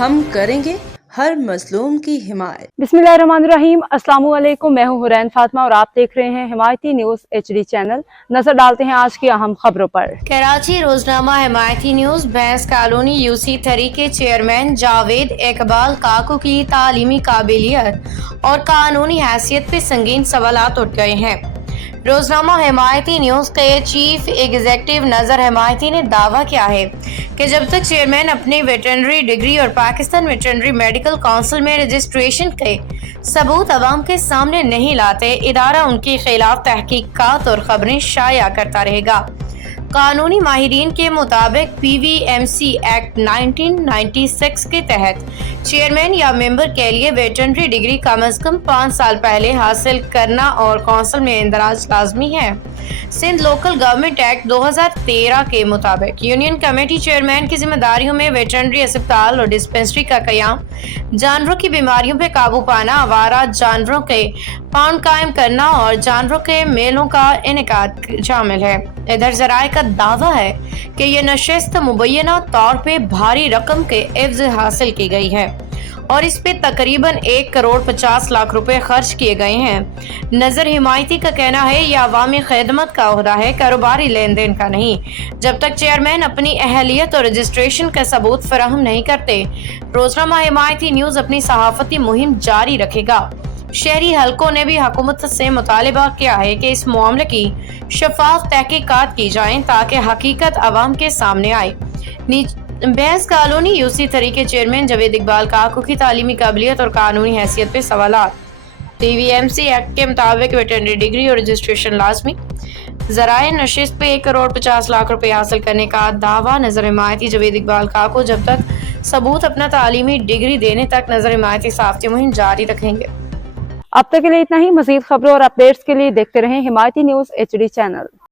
हम करेंगे हर मजलूम की हिमायत। बिस्मिल्लाहिर्रहमानिर्रहीम। अस्सलाम वालेकुम। मैं हूं हुरैन फातिमा और आप देख रहे हैं हिमायती न्यूज HD चैनल। नजर डालते हैं आज की अहम खबरों पर। कराची रोजनामा Himayati news Bains colony UC 3 के चेयरमैन जावेद इकबाल काकू की तालीमी काबिलियत और कानूनी हैसियत पे संगीन सवालात उठ गए हैं। रोजनामा हिमायती न्यूज के चीफ एग्जीक्यूटिव नजर हिमायती ने दावा किया है कि जब तक चेयरमैन अपनी वेटरनरी डिग्री और पाकिस्तान वेटरनरी मेडिकल काउंसिल में रजिस्ट्रेशन के सबूत अवाम के सामने नहीं लाते, इदारा उनके खिलाफ तहकीकात और खबरें शाया करता रहेगा। कानूनी माहिरीन के मुताबिक PVMC एक्ट 1996 के तहत चेयरमैन या मेंबर के लिए वेटरनरी डिग्री कम अज कम 5 साल पहले हासिल करना और कौंसिल में इंदराज लाजमी है। सिंध लोकल गवर्नमेंट एक्ट 2013 के मुताबिक यूनियन कमेटी चेयरमैन की जिम्मेदारियों में वेटरनरी अस्पताल और डिस्पेंसरी का कयाम, जानवरों की बीमारियों पर काबू पाना, आवारा जानवरों के पाउंड कायम करना और जानवरों के मेलों का इनेकाद शामिल है। इधर जराये का दावा है कि यह नशिस्त मुबैना तौर पे भारी रकम के एवज हासिल की गई है और इस पे तकरीबन 1 करोड़ 50 लाख रुपए खर्च किए गए हैं। नजर हिमायती का कहना है यह अवामी खिदमत का ओहदा है, कारोबारी लेन देन का नहीं। जब तक चेयरमैन अपनी अहलियत और रजिस्ट्रेशन का सबूत फराहम नहीं करते, रोजनामा हिमायती न्यूज अपनी सहाफती मुहिम जारी रखेगा। शहरी हलकों ने भी हुकूमत से मुतालिबा किया है कि इस मामले की शफाफ तहकीकात की जाए ताकि हकीकत अवाम के सामने आए। बैंस कॉलोनी UC 3 के चेयरमैन जावेद इकबाल काकू की तालीमी काबिलियत और कानूनी हैसियत पे सवालात। PVMC एक्ट के मुताबिक वेटरनरी डिग्री और रजिस्ट्रेशन लाजमी। जराए नशिस्त पे 1 करोड़ 50 लाख रुपए हासिल करने का दावा। नजर हिमायती जावेद इकबाल काकू जब तक सबूत अपना तालीमी डिग्री देने तक नजर हिमायती सहाफती मुहिम जारी रखेंगे। अब तक के लिए इतना ही। मजीद खबरों और अपडेट्स के लिए देखते रहें हिमायती न्यूज HD चैनल।